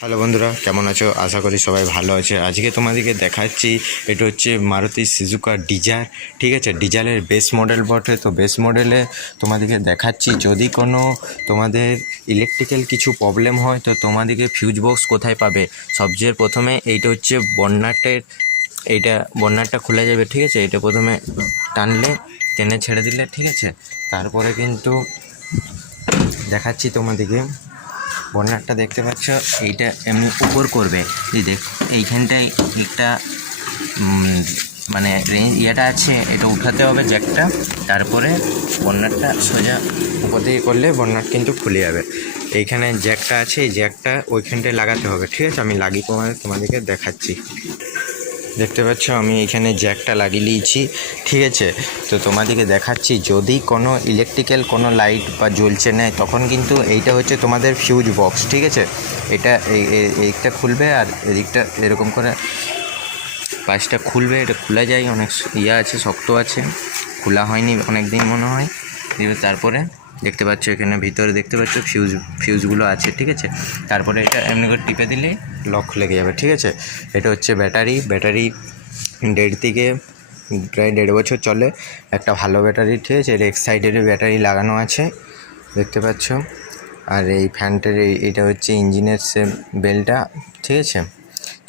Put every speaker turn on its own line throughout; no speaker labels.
Hello বন্ধুরা, কেমন আছো? আশা করি সবাই ভালো আছে। আজকে তোমাদেরকে দেখাচ্ছি, এটা হচ্ছে মারুতি সিজুকা ডিজার, ঠিক আছে? ডিজারের বেস মডেল বটে। তো বেস মডেলে তোমাদেরকে দেখাচ্ছি, যদি কোনো তোমাদের ইলেকট্রিক্যাল কিছু প্রবলেম হয়, তো তোমাদেরকে ফিউজ বক্স কোথায় পাবে? সবচেয়ে প্রথমে এইটা হচ্ছে বন্যাটের, এইটা বন্যারটা খুলে যাবে, ঠিক আছে? এটা প্রথমে টানলে, টেনে ছেড়ে দিলে, ঠিক আছে? তারপরে কিন্তু দেখাচ্ছি তোমাদেরকে। বর্নারটা দেখতে পাচ্ছ, এইটা এমনি উপর করবে। এই দেখ, এইখানটায় একটা মানে রেঞ্জ ইয়েটা আছে, এটা উঠাতে হবে জ্যাকটা। তারপরে বন্যারটা সোজা উপর দিয়ে করলে বন্যার কিন্তু খুলে যাবে। এইখানে জ্যাকটা আছে, এই জ্যাকটা ওইখানটায় লাগাতে হবে। ঠিক আছে, আমি লাগিয়ে তোমাদের তোমাদেরকে দেখাচ্ছি। দেখতে পাচ্ছ, আমি এখানে জ্যাকটা লাগিয়ে নিয়েছি ঠিক আছে, তো তোমাদেরকে দেখাচ্ছি, যদি কোনো ইলেকট্রিক্যাল কোনো লাইট বা জ্বলছে না, তখন কিন্তু এইটা হচ্ছে তোমাদের ফিউজ বক্স ঠিক আছে? এটা এই- এই- এইটা খুলবে আর এদিকটা এরকম করে পাঁচটা খুলবে, এটা খোলা যায়, অনেক ইয়ে আছে, শক্ত আছে। খোলা হয়নি অনেক দিন মনে হয়। তারপরে দেখতে পাচ্ছ এখানে ভিতরে দেখতে পাচ্ছ ফিউজ ফিউজগুলো আছে, ঠিক আছে? তারপরে এটা এমনি করে টিপে দিলে লক লেগে যাবে, ঠিক আছে? এটা হচ্ছে ব্যাটারি ব্যাটারি দেড় থেকে প্রায় দেড় বছর চলে। একটা ভালো ব্যাটারি, ঠিক আছে? এর সাইডের ব্যাটারি লাগানো আছে, দেখতে পাচ্ছ? আর এই ফ্যানটার এটা হচ্ছে ইঞ্জিনের সে বেলটা, ঠিক আছে?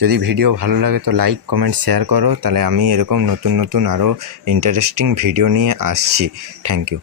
যদি ভিডিও ভালো লাগে তো লাইক কমেন্ট শেয়ার করো। তাহলে আমি এরকম নতুন নতুন আরও ইন্টারেস্টিং ভিডিও নিয়ে আসছি। Thank you